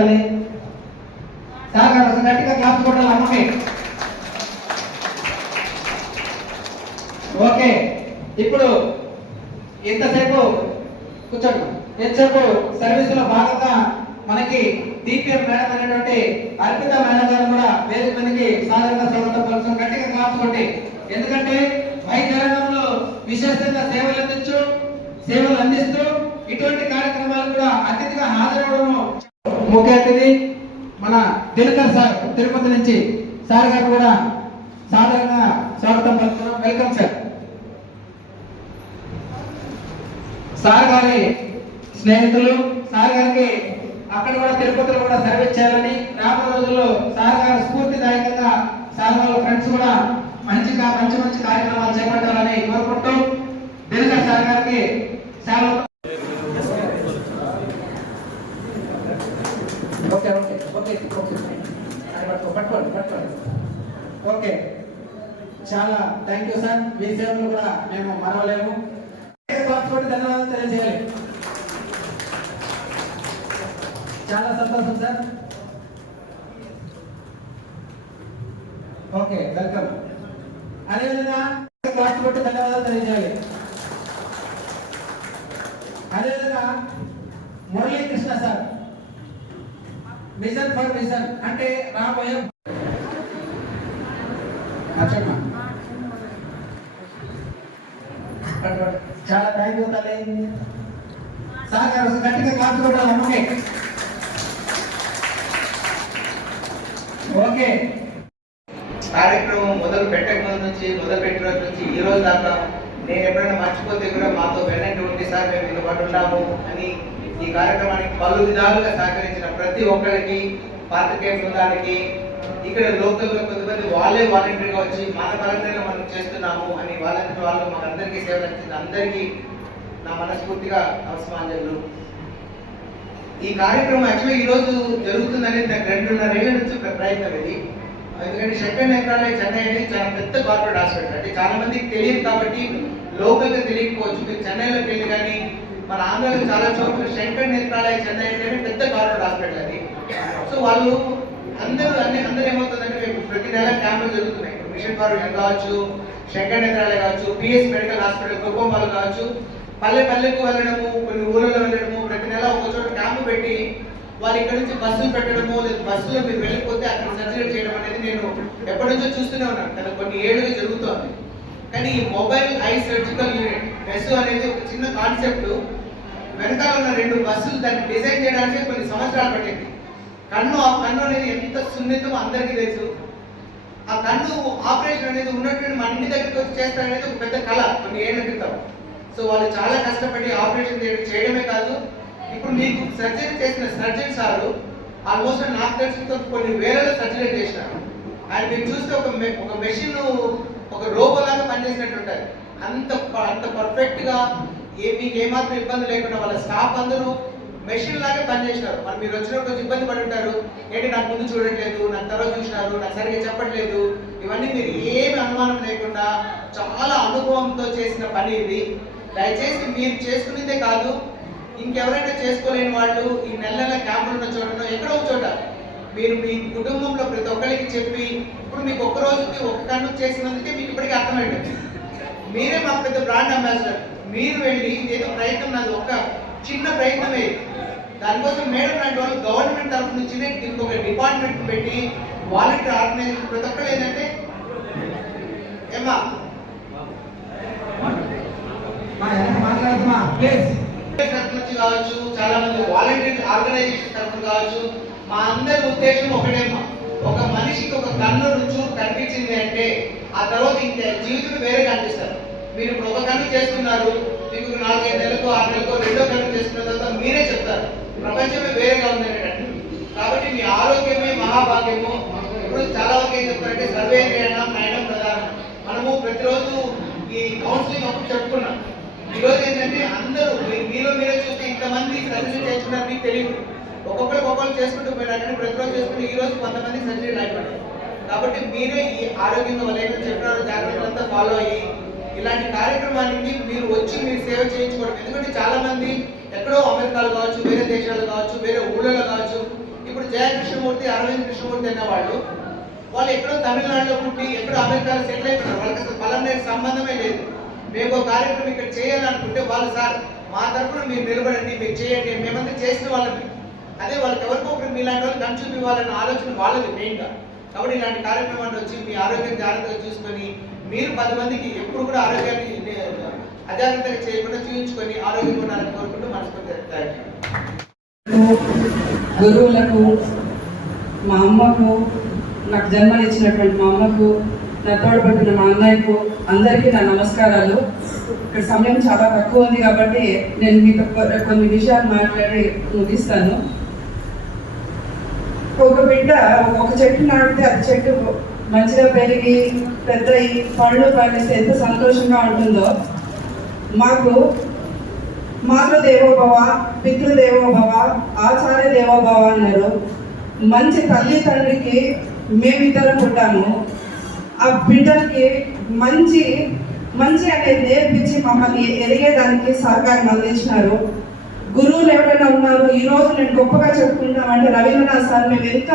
తల్లి. సార్ గారు గట్టిగా క్లాస్ కొట్టాలి అమ్మకి. ఓకే, ఇప్పుడు ఇంతసేపు కూర్చోండి. ఎంతసేపు సర్వీస్ లో భాగంగా మనకి డిపిఎం మేడం అనేటువంటి అర్పిత మేడం గారు కూడా వేదిక మందికి సాధారణ స్వాగతం పలుకుతాం. గట్టిగా క్లాస్ కొట్టి. ఎందుకంటే వైద్య రంగంలో విశేషంగా సేవలు అందిస్తూ ఇటువంటి కార్యక్రమాలు కూడా అతిథిగా హాజరవడం ముఖ్య అతిథి మన దినకర్ సార్ తిరుపతి నుంచి. సార్ గారు కూడా సాధారణ స్వాగతం పలుకుతున్నాం. Welcome sir. సార్ గారి స్నేహితులు సార్ గారికి అక్కడ కూడా తిరుపతిలో కూడా సర్వీస్ చేయాలని, రాబోయే రోజుల్లో సార్ గారు స్ఫూర్తిదాయకంగా సార్ వాళ్ళ ఫ్రెండ్స్ కూడా మంచి కార్యక్రమాలు చేపట్టాలని కోరుకుంటూ దినకర్ సార్ గారికి సెలవు. ఓకే, చాలా థ్యాంక్ యూ సార్. మీ సేవలు కూడా మేము మరవలేము. ధన్యవాదాలు తెలియజేయాలి. చాలా సంతోషం సార్. Okay, welcome. అదేవిధంగా క్లాస్ కొట్టి ధన్యవాదాలు తెలియజేయాలి. అదేవిధంగా Muralikrishna sir, mission for machine అంటే రాబోయే చాలా థ్యాంక్ యూ తల్లి. సార్ గారు గట్టిగా క్లాస్ కొట్టాలి అమ్మకి. ఓకే, కార్యక్రమం మొదలు పెట్టిన రోజు నుంచి ఈ రోజు దాకా నేను ఎప్పుడైనా మర్చిపోతే కూడా మాతో వెన్నట్టు ఉండి సార్ మేము ఇంత పాటు ఉన్నాము అని ఈ కార్యక్రమానికి పలు విధాలుగా సహకరించిన ప్రతి ఒక్కరికి, పాత్రికేయ బృందానికి, ఇక్కడ లోకల్లో కొంతమంది వాళ్ళే వాలంటీర్గా వచ్చి మన పరంగా మనం చేస్తున్నాము అని వాళ్ళంటే వాళ్ళు మనందరికీ సేవ అందించిన అందరికీ నా మనస్ఫూర్తిగా నమస్కారాలు. ఈ కార్యక్రమం యాక్చువల్లీ ఈ రోజు జరుగుతుందనేది నాకు 2.5 ఏళ్ల నుంచి ప్రయత్నం ఇది. ఎందుకంటే శంకర్ నేత్రాలయ చెన్నై అనేది చాలా పెద్ద కార్పొరేట్ హాస్పిటల్. అంటే చాలా మందికి తెలియదు కాబట్టి లోకల్ గా తెలియకపోవచ్చు. మీరు చెన్నైలోకి వెళ్ళి కానీ మన ఆంధ్రలో చాలా చోట్ల శంకర్ నేత్రాలయ చెన్నై అంటే పెద్ద కార్పొరేట్ హాస్పిటల్ అది. సో వాళ్ళు అందరూ ఏమవుతుందంటే మేము ప్రతి నెల క్యాంపులు జరుగుతున్నాయి. మిషన్ ఫర్ హెల్త్ కావచ్చు, శంకర్ నేత్రాలయ కావచ్చు, పిఎస్ మెడికల్ హాస్పిటల్ కుటుంబాలు కావచ్చు, పల్లెకు వెళ్ళడము, కొన్ని ఊళ్ళలో వెళ్ళడము, ప్రతి నెల ఒక చోట క్యాంపు పెట్టి వాళ్ళు ఇక్కడ నుంచి బస్సులు పెట్టడము, లేదా బస్సులో మీరు వెళ్ళిపోతే అక్కడ సర్జరీ చేయడం అనేది నేను ఎప్పటి నుంచో చూస్తూనే ఉన్నాను కదా, కొన్ని ఏళ్ళుగా జరుగుతోంది. కానీ ఈ mobile I surgical unit mess అనేది ఒక చిన్న కాన్సెప్ట్. వెనకాల ఉన్న 2 బస్సులు దాన్ని డిజైన్ చేయడానికి కొన్ని సంవత్సరాలు పట్టింది. కన్ను అనేది ఎంత సున్నితమో అందరికీ తెలుసు. ఆ కన్ను ఆపరేషన్ అనేది ఉన్నటువంటి మన ఇంటి దగ్గరికి వచ్చి చేస్తారనేది ఒక పెద్ద కళ కొన్ని ఏళ్ల క్రితం. సో వాళ్ళు చాలా కష్టపడి ఆపరేషన్ చేయడమే కాదు, ఇప్పుడు మీకు సర్జరీ చేసిన సర్జన్ సారు ఆల్మోస్ట్ నాకు తెలిసిన కొన్ని వేలలో సర్జరీ చేసినారు. ఆయన మీరు చూస్తే ఒక మెషిన్ ఒక రోబోలాగా పనిచేసినట్టు ఉంటుంది. అంత పర్ఫెక్ట్ గా మీకు ఏమాత్రం ఇబ్బంది లేకుండా వాళ్ళ స్టాఫ్ అందరూ మెషిన్ లాగే పనిచేసినారు. మరి మీరు వచ్చినప్పుడు కొంచెం ఇబ్బంది పడి ఉంటారు. ఏంటి నాకు ముందు చూడట్లేదు, నాకు తర్వాత చూసినారు, నాకు సరిగ్గా చెప్పట్లేదు, ఇవన్నీ మీరు ఏమి అనుమానం లేకుండా చాలా అనుభవంతో చేసిన పని ఇది. దయచేసి మీరు చేసుకునేదే కాదు, ఇంకెవరైనా చేసుకోలేని వాళ్ళు ఈ నెల క్యాంపులు ఉన్న చోట ఎక్కడో ఒక చోట మీరు మీ కుటుంబంలో ప్రతి ఒక్కరికి చెప్పి, ఇప్పుడు మీకు ఒక్క రోజుకి ఒక కన్ను చేసినందుకే మీకు ఇప్పటికీ అర్థమైంది. మీరే మాకు పెద్ద బ్రాండ్ అంబాసిడర్. మీరు వెళ్ళి ఏదో ప్రయత్నం, నాది ఒక చిన్న ప్రయత్నమే. దానికోసం మేడం లాంటి వాళ్ళు గవర్నమెంట్ తరఫు నుంచి దీనికి ఒక డిపార్ట్మెంట్ పెట్టి వాలంటీర్ ఆర్గనైజేషన్ ప్రతి ఒక్కరు ఏంటంటే ఏమా నుంచి కావచ్చు, చాలా మంది వాలంటీర్ ఆర్గనైజేషన్ తరఫున కావచ్చు, మా అందరి ఉద్దేశం ఒకటేమా, ఒక మనిషికి ఒక కన్ను రుచు కనిపించింది అంటే ఆ తర్వాత ఇంకా జీవితం వేరే కనిపిస్తారు. మీరు ఇప్పుడు ఒక కన్ను చేస్తున్నారు, మీకు 4-5 నెలలకు 6 నెలలకు రెండో కన్ను చేసుకున్న తర్వాత మీరే చెప్తారు ప్రపంచమే వేరేగా ఉందనేటట్టు. కాబట్టి మీ ఆరోగ్యమే మహాభాగ్యము. ఇప్పుడు చాలా వరకు ఏం చెప్తారంటే సర్వేంద్రియణ మేడం ప్రధానం. మనము ప్రతిరోజు ఈ కౌన్సిలింగ్ అప్పుడు చెప్పుకున్నాం. ఈ రోజు ఏంటంటే అందరూ మీరే చూస్తే ఇంతమంది సర్జరీ చేసుకున్నారు మీకు తెలియదు. ఒక్కొక్కరు చేసుకుంటూ పోయినారంటే ప్రతిరోజు చేసుకుంటే ఈ రోజు కొంతమంది సర్జరీ అయిపోయింది. కాబట్టి మీరే ఈ ఆరోగ్యంగా వాళ్ళు ఏమైనా చెప్పినారో జాగ్రత్తలంతా ఫాలో అయ్యి ఇలాంటి కార్యక్రమానికి మీరు వచ్చి మీరు సేవ చేయించుకోవడం. ఎందుకంటే చాలా మంది ఎక్కడో అమెరికాలో కావచ్చు, వేరే దేశాలు కావచ్చు, వేరే ఊళ్ళలో కావచ్చు, ఇప్పుడు జయకృష్ణమూర్తి, అరవింద్ కృష్ణమూర్తి అనే వాళ్ళు ఎక్కడో తమిళనాడులో పుట్టి ఎక్కడో అమెరికాలో సెటిల్ అయిపోయినారు. వాళ్ళకి అసలు పలంనేరు సంబంధమే లేదు. మేము ఒక కార్యక్రమం ఇక్కడ చేయాలనుకుంటే వాళ్ళు సార్ మా తరఫున మీరు నిలబడండి, మీరు చేయండి, మేమంతా చేసిన వాళ్ళని. అదే వాళ్ళకి ఎవరికో ఒకరు మీలాంటి వాళ్ళు కను చూపివ్వాలన్న ఆలోచన వాళ్ళది మెయిన్గా. కాబట్టి ఇలాంటి కార్యక్రమాలు వచ్చి మీ ఆరోగ్యం జాగ్రత్తగా చూసుకొని మీరు 10 మందికి ఎప్పుడు కూడా ఆరోగ్యాన్ని అజాగ్రత్తగా చేయకుండా చూపించుకొని ఆరోగ్యంగా ఉండాలని కోరుకుంటూ మనస్ఫూర్తిగా గురువులకు, మా అమ్మకు, నాకు జన్మనిచ్చినటువంటి మా అమ్మకు, నా తోడ్పడిన మా అన్నయ్యకు అందరికీ నా నమస్కారాలు. ఇక్కడ సమయం చాలా తక్కువ ఉంది కాబట్టి నేను మీతో కొన్ని విషయాలు మాట్లాడి ముగిస్తాను. ఒక బిడ్డ ఒక చెట్టు నాటితే అది చెట్టు మంచిగా పెరిగి పెద్ద పళ్ళు పండిస్తే ఎంత సంతోషంగా ఉంటుందో, మాకు మాతృదేవోభవ, పితృదేవోభవ, ఆచార్య దేవోభవ అన్నారు. మంచి తల్లి తండ్రికి మేమిద్దరం పుట్టాము. ఆ బిడ్డలకి మంచి మంచి అనేది నేర్పించి మమ్మల్ని ఎదిగేదానికి సహకారం అందించినారు. గురువులు ఎవరైనా ఉన్నారు, ఈ రోజు నేను గొప్పగా చెప్పుకుంటామంటే రవీంద్రనాథ్ సార్. మేము ఎంత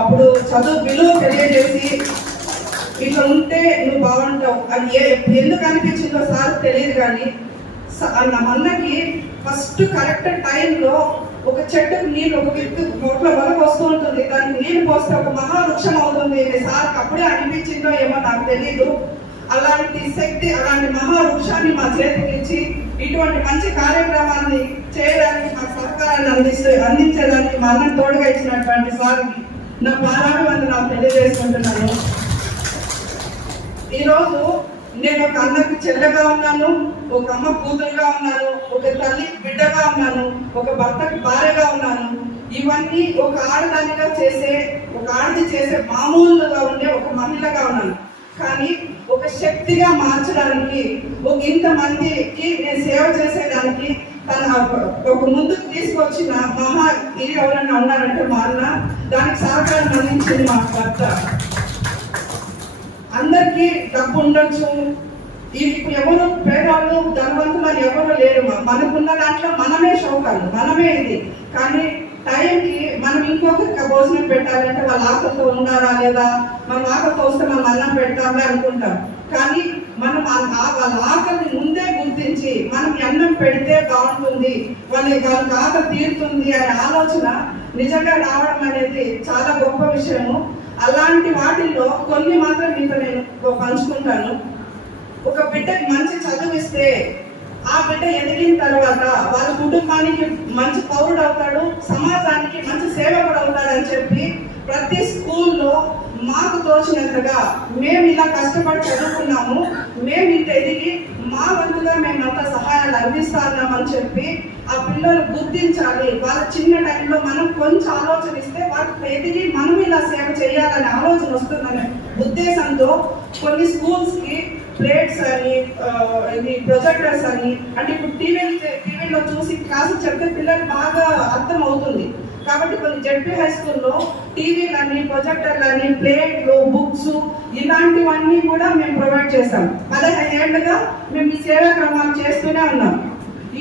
అప్పుడు చదువు విలువ తెలియజేసి ఇట్లా ఉంటే నువ్వు బాగుంటావు అది ఎందుకు అనిపించిందో సార్ తెలియదు, కానీ నా అన్నకి ఫస్ట్ కరెక్ట్ టైంలో ఒక చెట్టుకు నీళ్ళు, ఒక విత్తు మొక్కల వరకు వస్తూ ఉంటుంది, దానికి నీళ్ళు పోస్తే ఒక మహావృక్షం అవుతుంది. సార్కి అప్పుడే అనిపించిందో ఏమో నాకు తెలీదు. అలాంటి శక్తి, అలాంటి మహావృక్షాన్ని మా చేతికి ఇచ్చి ఇటువంటి మంచి కార్యక్రమాన్ని చేయడానికి మా సహకారాన్ని అందించడానికి మా అన్న తోడుగా ఇచ్చినటువంటి సార్కి నా పాదాభివందనాలు తెలియజేసుకుంటున్నాను. ఈరోజు నేను ఒక అన్నకి చెల్లెగా ఉన్నాను, ఒక అమ్మ కూతురుగా ఉన్నాను, ఒక తల్లి బిడ్డగా ఉన్నాను, ఒక భర్తకి భార్యగా ఉన్నాను. ఇవన్నీ ఒక ఆడదానిగా చేసే, ఒక ఆడది చేసే మామూలుగా ఉండే ఒక మహిళగా ఉన్నాను. కానీ ఒక శక్తిగా మార్చడానికి, ఒక ఇంతమందికి నేను సేవ చేసేదానికి తన ఒక ముందుకు తీసుకొచ్చిన మహా ఎవరైనా ఉన్నారంటే మా అన్న. దానికి సహకారం అందించింది మా భర్త. అందరికీ డబ్బు ఉండొచ్చు, ఇప్పుడు ఎవరు పేదవాళ్ళు ధనవంతులు అని ఎవరు లేరు. మనకున్న దాంట్లో మనమే షౌకాలు, మనమే ఇది. కానీ టైంకి మనం ఇంకొకరికి భోజనం పెట్టాలంటే వాళ్ళ ఆకలితో ఉన్నారా లేదా, మనం ఆకలితో వస్తే మనం అన్నం పెడతామే అనుకుంటాం. కానీ మనం వాళ్ళ ఆకలిని ముందే గుర్తించి మనం అన్నం పెడితే బాగుంటుంది, వాళ్ళకి ఆకలి తీరుతుంది అనే ఆలోచన నిజంగా రావడం అనేది చాలా గొప్ప విషయము. అలాంటి వాటిల్లో కొన్ని మాత్రం మీతో నేను పంచుకుంటాను. ఒక బిడ్డకి మంచి చదువిస్తే ఆ బిడ్డ ఎదిగిన తర్వాత వాళ్ళ కుటుంబానికి మంచి పౌరుడు అవుతాడు, సమాజానికి మంచి సేవకుడు అవుతాడని చెప్పి ప్రతి స్కూల్లో మాకు తోచినంతగా మేము ఇలా కష్టపడి చదువుకున్నాము, మేము ఇంత ఎదిగి మా వంతుగా మేమంతా సహాయాలు అందిస్తున్నామని చెప్పి ఆ పిల్లలు గుర్తించాలి. వాళ్ళ చిన్న టైంలో మనం కొంచెం ఆలోచనిస్తే వాళ్ళకి ఎదిగి మనం ఇలా సేవ చేయాలనే ఆలోచన వస్తుందనే ఉద్దేశంతో కొన్ని స్కూల్స్కి ప్లేట్స్ అని, ప్రొజెక్టర్స్ అని, అంటే ఇప్పుడు టీవీలో చూసి క్లాసు చెప్తే పిల్లలు బాగా అర్థం అవుతుంది. కాబట్టి కొన్ని జెడ్పీ హై స్కూల్లో టీవీలని, ప్రొజెక్టర్లని, ప్లేట్లు, బుక్స్ ఇలాంటివన్నీ కూడా మేము ప్రొవైడ్ చేస్తాం. 15 ఏళ్ళుగా మేము ఈ సేవా క్రమాలు చేస్తూనే ఉన్నాం.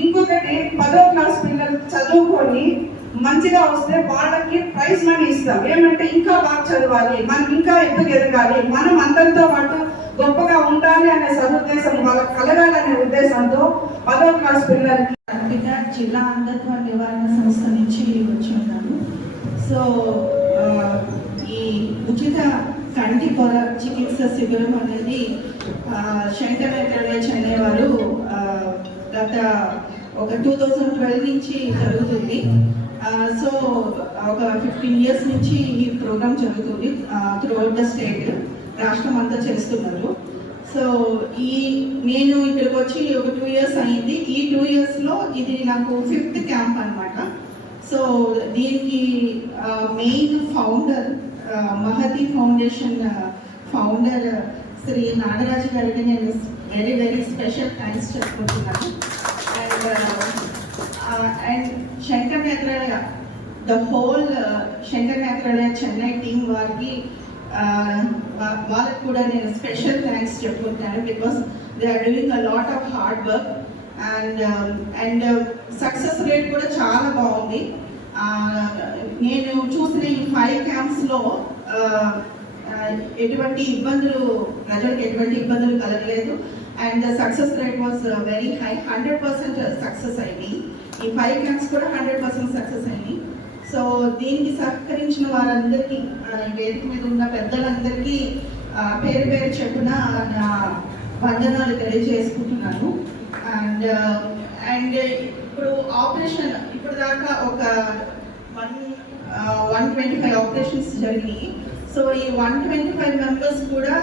ఇంకొకటి 10వ క్లాస్ పిల్లలు చదువుకొని మంచిగా వస్తే వాళ్ళకి ప్రైజ్ మనీ ఇస్తాం. ఏమంటే ఇంకా బాగా చదవాలి, మనం ఇంకా ఎత్తుకు ఎదగాలి, మనం అందరితో పాటు గొప్పగా ఉండాలి అనే సదుద్దేశం వాళ్ళకి కలగాలనే ఉద్దేశంతో 10వ క్లాస్ పిల్లలకి జిల్లా అంధత్వ నివారణ సంస్థ నుంచి వచ్చి ఉన్నాను. సో ఈ ఉచిత కంటి పొర చికిత్స శిబిరం అనేది శంకర్ వెంకటయ్య చెన్నై వారు గత ఒక 2012 నుంచి జరుగుతుంది. సో ఒక 15 years నుంచి ఈ ప్రోగ్రామ్ జరుగుతుంది త్రూఅవుట్ ద స్టేట్, రాష్ట్రం అంతా చేస్తున్నారు. సో నేను ఇక్కడికి వచ్చి ఒక 2 years అయింది. ఈ 2 yearsలో ఇది నాకు 5th క్యాంప్ అనమాట. సో దీనికి main founder Mahathi foundation founder Shri Nagaraju గారికి నేను వెరీ వెరీ స్పెషల్ థ్యాంక్స్ చెప్పుకుంటున్నాను. And Shankar Nethralaya, the whole Shankar Nethralaya Chennai team వారికి వాళ్ళకి కూడా నేను స్పెషల్ థ్యాంక్స్ చెప్పుకుంటాను. Because they are doing a lot of hard work and success rate కూడా చాలా బాగుంది. నేను చూసిన ఈ 5 క్యాంప్స్లో ఎటువంటి ఇబ్బందులు, ప్రజలకు ఎటువంటి ఇబ్బందులు కలగలేదు. And the success rate was very high, 100% success అయింది. ఈ 5 క్యాంప్స్ కూడా 100% సక్సెస్ అయింది. సో దీనికి సహకరించిన వారందరికీ, వేదిక మీద ఉన్న పెద్దలందరికీ పేరు పేరు చెప్పున నా వందనాలు తెలియజేసుకుంటున్నాను. అండ్ ఇప్పుడు ఆపరేషన్, ఇప్పుడు దాకా ఒక 125 ఆపరేషన్స్ జరిగినాయి. సో ఈ 125 మెంబర్స్ కూడా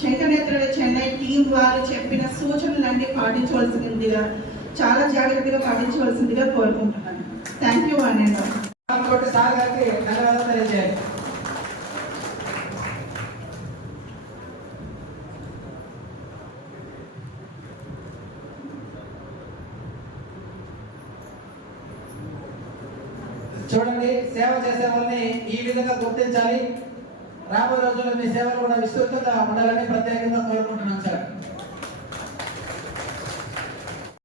శంకరనేత్ర చెన్నై టీం వారు చెప్పిన సూచనలన్నీ పాటించవలసిందిగా, చాలా జాగ్రత్తగా పాటించవలసిందిగా కోరుకుంటున్నాను. థ్యాంక్ యూ అండి. సార్ గారికి ధన్యవాదాలు తెలియజేయాలి. చూడండి, సేవ చేసే వాళ్ళని ఈ విధంగా గుర్తించాలి. రాబోయే రోజుల్లో మీ సేవలు కూడా విస్తృతంగా ఉండాలని ప్రత్యేకంగా కోరుకుంటున్నాం సార్.